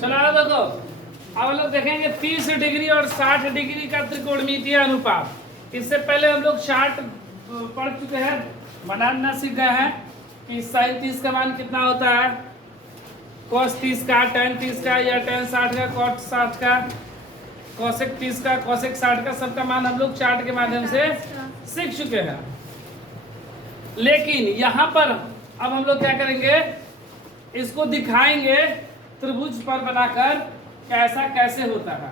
चलो देखो, अब हम लोग देखेंगे 30 डिग्री और 60 डिग्री का त्रिकोणमितीय अनुपात। इससे पहले हम लोग चार्ट पढ़ चुके हैं, बनाना सीख गए हैं कि साइन 30 का मान कितना होता है, cos 30 का, tan 30 का या tan 60 का, cot 60 का, cosec 30 का, cosec 60 का, सबका मान हम लोग चार्ट के माध्यम से सीख चुके हैं। लेकिन यहाँ पर अब हम लोग क्या करेंगे, इसको दिखाएंगे त्रिभुज पर बनाकर कैसा कैसे होता है।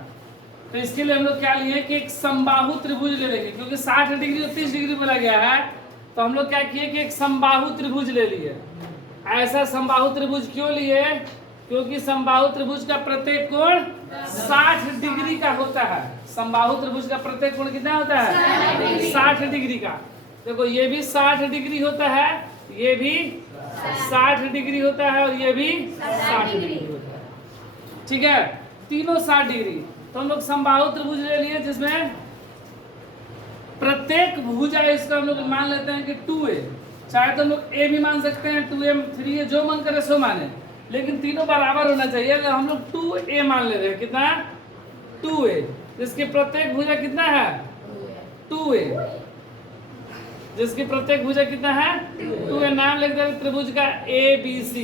तो इसके लिए हम लोग क्या लिए कि एक समबाहु त्रिभुज ले लेंगे, क्योंकि 60 डिग्री और 30 डिग्री बोला गया है, तो हम लोग क्या किए कि एक समबाहु त्रिभुज ले लिए। ऐसा समबाहु त्रिभुज क्यों लिए, क्योंकि समबाहु त्रिभुज का प्रत्येक कोण 60 डिग्री का होता है। समबाहु त्रिभुज का प्रत्येक कोण कितना होता है, 60 डिग्री का। देखो ये भी 60 डिग्री होता है, ये भी 60 डिग्री होता है और ये भी 60 डिग्री होता है। ठीक है, तीनों 60 डिग्री। तो हम लोग समबाहु त्रिभुज ले लिए जिसमें प्रत्येक भुजा इसका हम लोग मान लेते हैं कि 2a, चाहे तो हम लोग a भी मान सकते हैं, 2m 3a जो मन करे सो माने, लेकिन तीनों बराबर होना चाहिए। तो हम लोग 2a मान ले रहे हैं, कितना 2a, जिसके प्रत्येक भुजा कितना है 2a, जिसकी प्रत्येक भुजा कितना है 2a। नाम लिख देंगे त्रिभुज का ABC।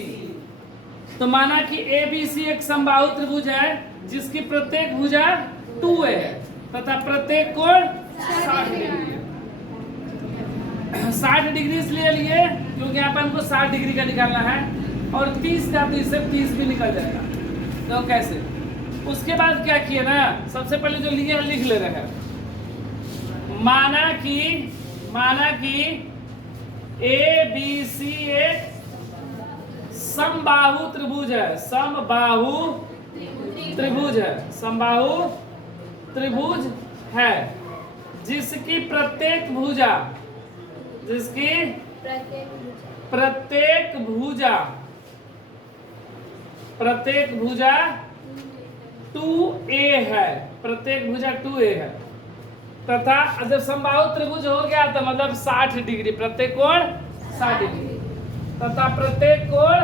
तो माना कि ABC एक समबाहु त्रिभुज है जिसकी प्रत्येक भुजा 2a है तथा प्रत्येक कोण 60 डिग्री है। 60 डिग्री इसलिए लिए क्योंकि यहाँ पर हमको 60 डिग्री का निकालना है, और 30 का तो इससे 30 भी निकल जाएगा। तो कैसे, उसके बाद क्या किए ना, सबसे पहले जो लिए लिख ले रहे हैं। माना कि ABC एक समबाहु त्रिभुज है, समबाहु त्रिभुज है, समबाहु त्रिभुज है जिसकी प्रत्येक भुजा, जिसकी प्रत्येक भुजा 2a है, प्रत्येक भुजा 2a है, तथा जब समबाहु त्रिभुज हो गया तो मतलब 60 डिग्री, प्रत्येक कोण 60 डिग्री, तथा प्रत्येक कोण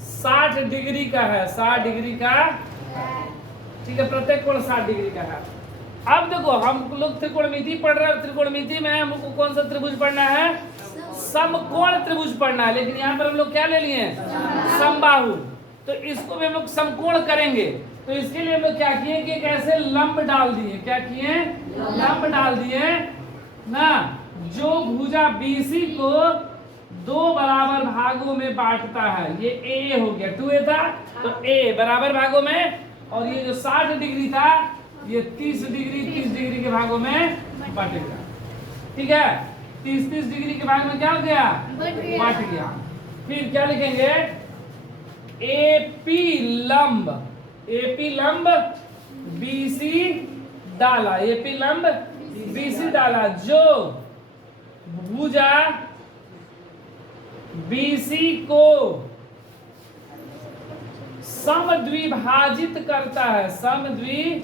60 डिग्री का है, 60 डिग्री का। ठीक है, प्रत्येक कोण 60 डिग्री का है। अब देखो हम लोग त्रिकोणमिति पढ़ रहे हैं, त्रिकोणमिति में हमको कौन सा त्रिभुज पढ़ना है, समकोण त्रिभुज पढ़ना है। लेकिन यहाँ पर हम लोग क्या ले लिए, समबाहु, तो इसको भी हम लोग समकोण करेंगे। तो इसके लिए हम लोग क्या किए कि कैसे लंब डाल दिए, क्या किए, लंब डाल दिए ना, जो भुजा BC को 2 बराबर भागों में बांटता है। ये A हो गया, 2a था तो A बराबर भागों में, और ये जो 60 डिग्री था ये 30 डिग्री के भागों में बांटेगा। ठीक है, 30 डिग्री के भाग में क्या हो गया, बांट गया। फिर क्या लिखेंगे, AP लंब BC डाला, AP लंब BC डाला, जो भुजा BC को समद्विभाजित करता है, समद्विभाजित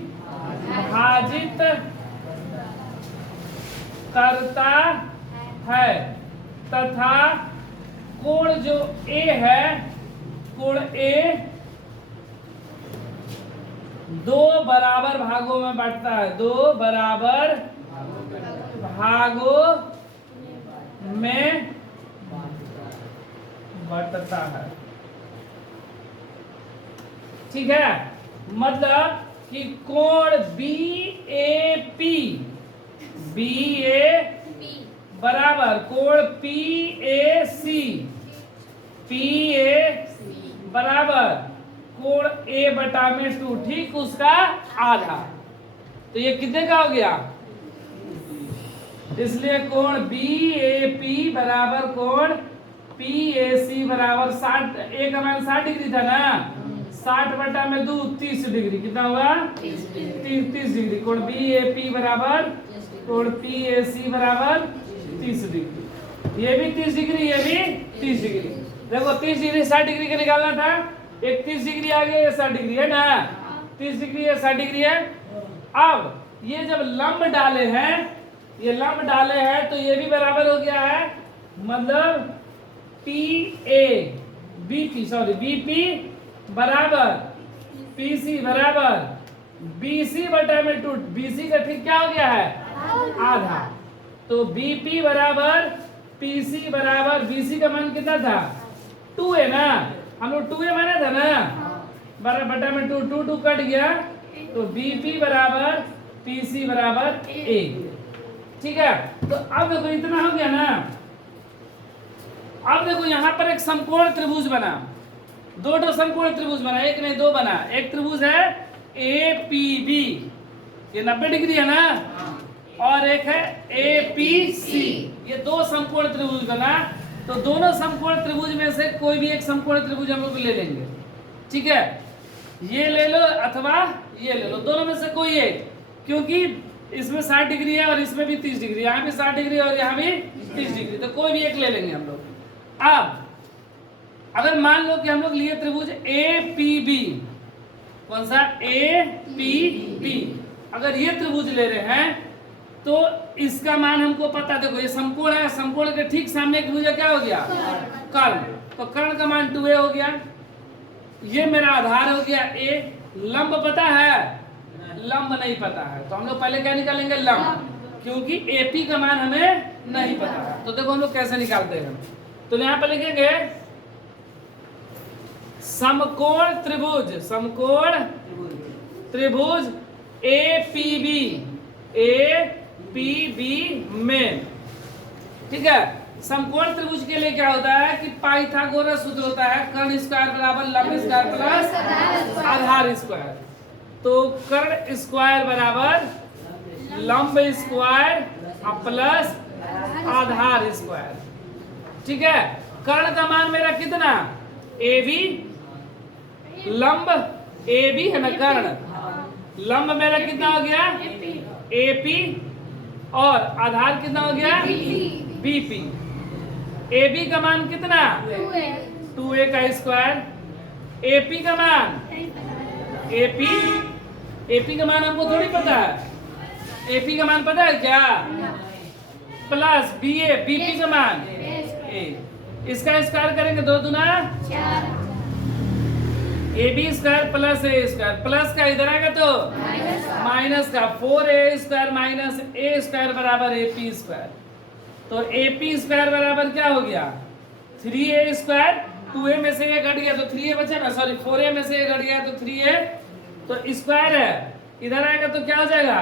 करता है, तथा कोण जो A है, कोण A 2 बराबर भागों में बांटता है, 2 बराबर भागों में बंटता है। ठीक है, मतलब कि कोण BAP बराबर कोण PAC बराबर कोण A/2, ठीक उसका आधा। तो ये कितने का हो गया, इसलिए कोण BAP बराबर कोण PAC बराबर 60, A का मान 60 डिग्री था ना, 60/2 30 डिग्री, कितना हुआ 30 डिग्री। कोण BAP बराबर कोण PAC बराबर 30 डिग्री, ये भी 30 डिग्री, ये भी 30 डिग्री। देखो 30 डिग्री 60 डिग्री का निकालना था, एक 30 डिग्री आ गया, ये 60 डिग्री है ना, 30 डिग्री है 60 डिग्री है। अब ये जब लंब डाले हैं, ये लंब डाले हैं तो ये भी बराबर हो गया है, मतलब T A BP sorry BP बराबर पीसी बराबर बीसी बटा में 2। बीसी का ठीक क्या हो गया है आधा। तो बीपी बराबर पीसी बराबर बीसी का मान कितना था 2 है ना, हम लोग 2 माना था ना, बराबर बटा में 2 2 2 कट गया तो बीपी बराबर पीसी बराबर ए। ठीक है, तो अब देखो इतना हो गया ना। अब देखो यहां पर एक समकोण त्रिभुज बना, दो समकोण त्रिभुज बना, एक नहीं दो बना। एक त्रिभुज है ए पी बी, ये 90 डिग्री है ना, और एक है ए पी सी, ये दो समकोण त्रिभुज बना। तो दोनों समकोण त्रिभुज में से कोई भी एक समकोण त्रिभुज हम लोग ले लेंगे। ठीक है, ये ले लो अथवा ये ले लो, दोनों में से कोई एक, क्योंकि इसमें 60 डिग्री है और इसमें भी 30 डिग्री, यहाँ भी 60 डिग्री और यहाँ भी 30 डिग्री, तो कोई भी एक ले लेंगे हम लोग। अब अगर मान लो कि हम लोग लिए त्रिभुज ए पी बी, कौन सा ए पी बी, अगर ये त्रिभुज ले रहे हैं तो इसका मान हमको पता, देखो ये समकोण है, समकोण के ठीक सामने एक त्रिभुज क्या हो गया कर्ण, तो कर्ण का मान 2a हो गया। ये मेरा आधार हो गया ए। लंब पता है, लंब नहीं पता है, तो हम लोग पहले क्या निकालेंगे लंब, क्योंकि एपी का मान हमें नहीं पता है। तो देखो हम लोग कैसे निकालते हैं, तो यहाँ पर लिखेंगे समकोण त्रिभुज, समकोण त्रिभुज ए पी बी में। ठीक है, समकोण त्रिभुज के लिए क्या होता है कि पाइथागोरस सूत्र होता है, कर्ण स्क्वायर बराबर लंब स्क्वायर प्लस आधार स्क्वायर। तो कर्ण स्क्वायर बराबर लंब स्क्वायर प्लस आधार स्क्वायर। ठीक है, कर्ण का मान मेरा कितना ए बी, लंब ए बी है ना, कर्ण लंब मेरा कितना हो गया ए पी, और आधार कितना हो गया बी पी। ए बी का मान कितना 2a का स्क्वायर, ए पी का मान ए पी का मान हमको थोड़ी पता है, ए पी का मान पता है क्या, plus B A B P का मान ए, इसका स्क्वायर करेंगे 2 दूना 4, A B square plus A square, plus का इधर आएगा तो माइनस का 4a स्क्वायर माइनस ए स्क्वायर बराबर ए पी स्क्वायर। तो ए पी स्क्वायर बराबर क्या हो गया 3a स्क्वायर, 2a में से ये घट गया तो 3a बचा ना, सॉरी 4a में से ये घट गया तो 3a, तो स्क्वायर है इधर आएगा तो क्या हो जाएगा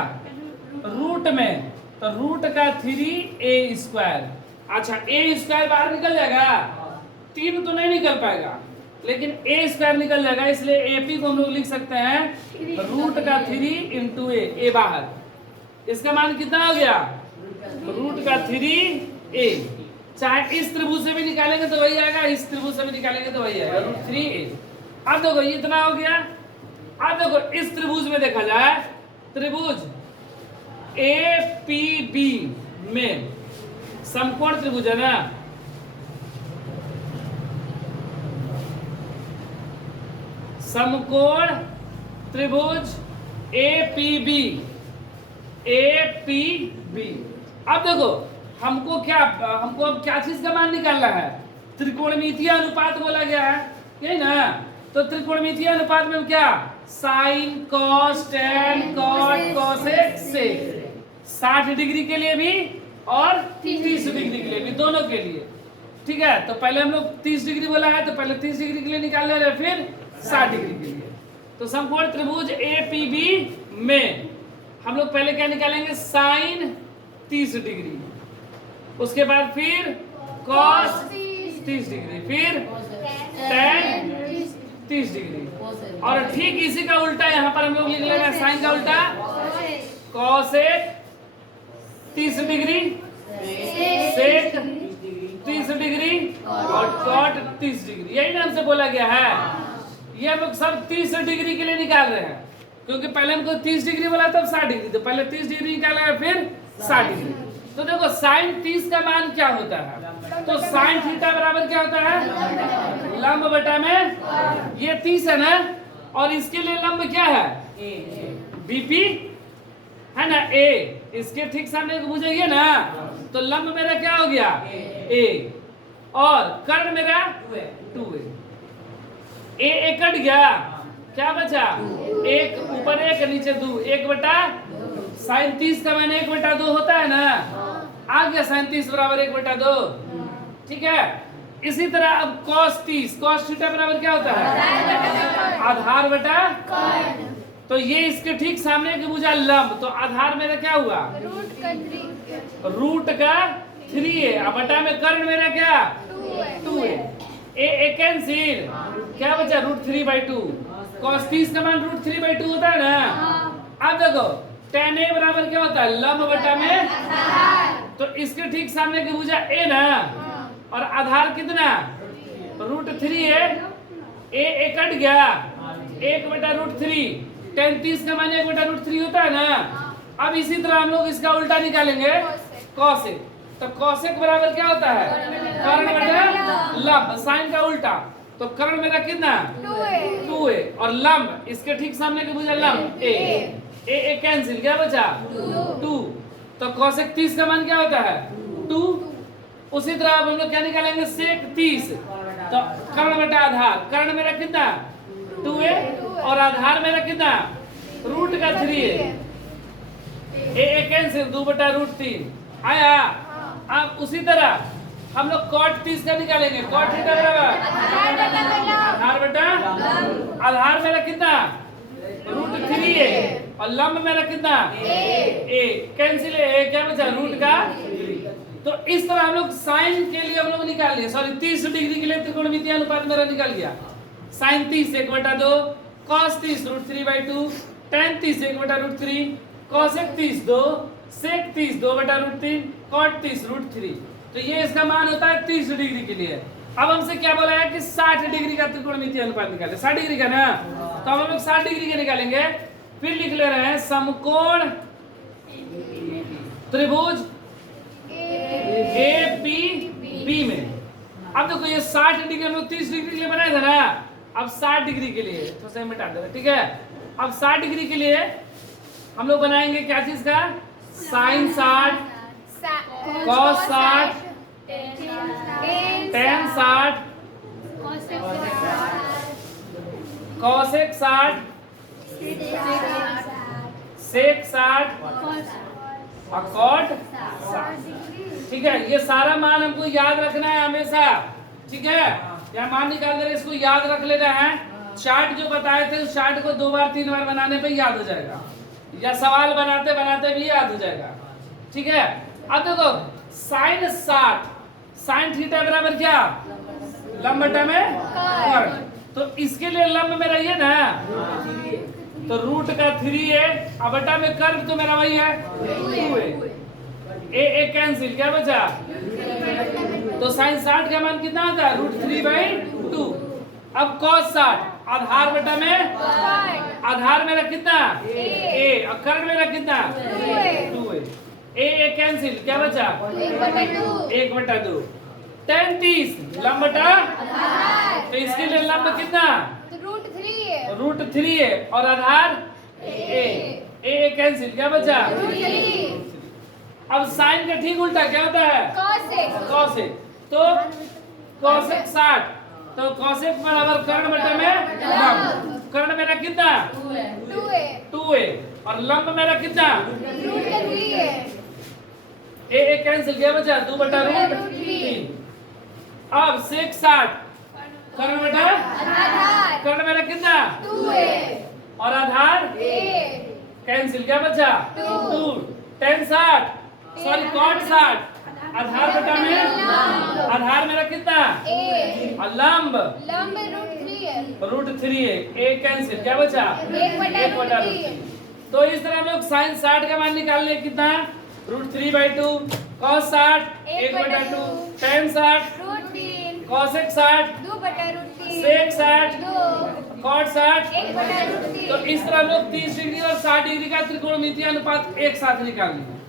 रूट में, तो रूट का 3a स्क्वायर। अच्छा a स्क्वायर बाहर निकल जाएगा, 3 तो नहीं निकल पाएगा, लेकिन a स्क्वायर निकल जाएगा, इसलिए AP को हम लोग लिख सकते हैं रूट का 3 इंटू ए बाहर। इसका मान कितना हो गया रूट का 3a। चाहे इस त्रिभुज से भी निकालेंगे तो वही आएगा, इस त्रिभुज से भी निकालेंगे तो वही आएगा रूट 3a। अब देखो ये इतना हो गया। अब देखो इस त्रिभुज में देखा जाए, त्रिभुज APB में समकोण त्रिभुज है ना, समकोण त्रिभुज APB। अब देखो हमको अब क्या चीज का मान निकालना है, त्रिकोणमितीय अनुपात बोला गया है, यही ना। तो त्रिकोणमितीय अनुपात में क्या sine cos tan cot cosec sec, 60 degree के लिए भी और 30 डिग्री के लिए भी, दोनों के लिए। ठीक है, तो पहले हम लोग 30 डिग्री बोला है तो पहले 30 डिग्री के लिए निकाल ले रहे, फिर 60 डिग्री के लिए। तो समकोण त्रिभुज APB में हम लोग पहले क्या निकालेंगे साइन 30 डिग्री, उसके बाद फिर कॉस 30 डिग्री, फिर टेन 30 डिग्री, और ठीक इसी का उल्टा यहाँ पर हम लोग लिख लेना, साइन का उल्टा कॉसेक 30 डिग्री, सेक 30 डिग्री और कॉट 30 डिग्री, यही नाम से बोला गया है। ये हम लोग सब 30 डिग्री के लिए निकाल रहे हैं, क्योंकि पहले हमको 30 डिग्री बोला तब 60 डिग्री, तो पहले 30 डिग्री निकाला है फिर 60 डिग्री। तो देखो साइन 30 का मान क्या होता है, तो साइन थीटा बराबर क्या होता है लंब बटा में ये 30 है ना, और इसके लिए लंब क्या है बीपी है ना, ए, इसके ठीक सामने बुझेगी ना, तो लंब मेरा क्या हो गया ए। और कर्ण मेरा 2a। ए कट गया, क्या बचा? एक ऊपर एक नीचे 2, 1/, साइन 30 का मैंने 1/2 होता है ना, आ गया साइन 30 बराबर 1/2। ठीक है। इसी तरह अब cos 30, cos थीटा बराबर क्या होता है? आधार बटा कर्ण। तो ये इसके ठीक सामने की भुजा लंब, तो आधार मेरा क्या हुआ? रूट का 3a, बटा में कर्ण मेरा क्या? 2a। ए कैंसिल, क्या बचा? √3/2। cos 30 का मान √3/2 होता है ना। अब देखो tan a बराबर क्या होता है? लंब बटा में, तो इसके ठीक सामने की भुजा a ना, और आधार कितना? √3a। ए कट गया, 1/√3। tan 30 का मान 1/√3 होता है ना। अब इसी तरह हम लोग इसका उल्टा निकालेंगे, cosec। तो cosec बराबर क्या होता है? कर्ण बटा लंब, साइन का उल्टा। तो कर्ण मेरा कितना? 2a, और लंब इसके ठीक सामने की भुजा लंब a कैंसिल, क्या बचा? 2। तो cosec 30 का मान क्या होता है? 2। उसी तरह अब हम लोग क्या निकालेंगे? sec 30। तो कर्ण बटा आधार, कर्ण मेरा कितना? 2a, और आधार मेरा कितना? रूट का 3a। ए कैंसिल, 2/√3 आया। अब उसी तरह हम लोग cot 30 का निकालेंगे। cot थीटा बराबर आधार बटा, आधार मेरा कितना? √3a, और लंब मेरा कितना? a कैंसिल, a क्या बचा? रूट का। तो इस तरह हम लोग साइन के लिए हम लोग निकाल लिए, सॉरी 30 डिग्री के लिए त्रिकोणमितीय अनुपात मेरा निकल गया। Sine 30 1/2, cos 30 √3/2, tan 30 1/√3, cosec 30 2, sec 30 2/√3, cot 30 √3। तो ये इसका मान होता है 30 डिग्री के लिए। अब हमसे क्या बोला है कि 60 डिग्री का त्रिकोणमितीय अनुपात निकाले, 60 डिग्री का ना, तो हम लोग 60 डिग्री के निकालेंगे। फिर लिख ले रहे हैं समकोण त्रिभुज APB में। अब देखो ये 60 डिग्री हम लोग 30 डिग्री के लिए बनाए थे ना, अब 60 डिग्री के लिए तो सही मिटा दे रहे, ठीक है। अब 60 डिग्री के लिए हम लोग बनाएंगे क्या चीज का? Sine 60, cos 60, tan 60, cosec 60, sec 60 और cot 60। ठीक है, ये सारा मान हमको याद रखना है हमेशा, ठीक है। या मान निकाल कर इसको याद रख लेना है। चार्ट जो बताए थे उस चार्ट को 2 बार 3 बार बनाने पे याद हो जाएगा, या सवाल बनाते बनाते भी याद हो जाएगा, ठीक है। अब देखो साइन 60, साइन थीटा बराबर क्या? लंब बटा में कर्ण। तो इसके लिए लंब मेरा ये ना, तो रूट का 3a, अब बटा में कर्ण तो मेरा वही है 2a। ए कैंसिल, क्या बचा? तो साइन 60 का मान कितना आता है? √3/2। अब cos 60, आधार बटा में, आधार मेरा कितना? a, और कर्ण मेरा कितना? 2a। ए कैंसिल, क्या बचा? 1/2। tan 30 लंब बटा, तो इसके लिए लंब कितना? √3a, और आधार a कैंसिल, क्या बचा? अब साइन का ठीक उल्टा क्या होता है? cosec। तो cosec 60, तो cosec बराबर कर्ण बटा में लंब। कर्ण मेरा कितना? 2a, और लंब मेरा कितना? ए कैंसिल, क्या बचा? 2/√3। अब sec 60, कर्ण बटा, कर्ण मेरा कितना? 2a, और आधार कैंसिल, क्या बचा? 2। tan 60, सॉरी cot 60, आधार बटा में, आधार मेरा कितना? और लंब √3a, a कैंसिल, क्या बचा? 1/√3। तो इस तरह हम लोग साइन 60 का मान निकाल ले, कितना? √3/2, cos 60 1/2, tan 60, cosec 60, sec 60, cot 60। तो इस तरह हम लोग 30 डिग्री और 60 डिग्री का त्रिकोणमितीय अनुपात एक साथ निकाल लेंगे।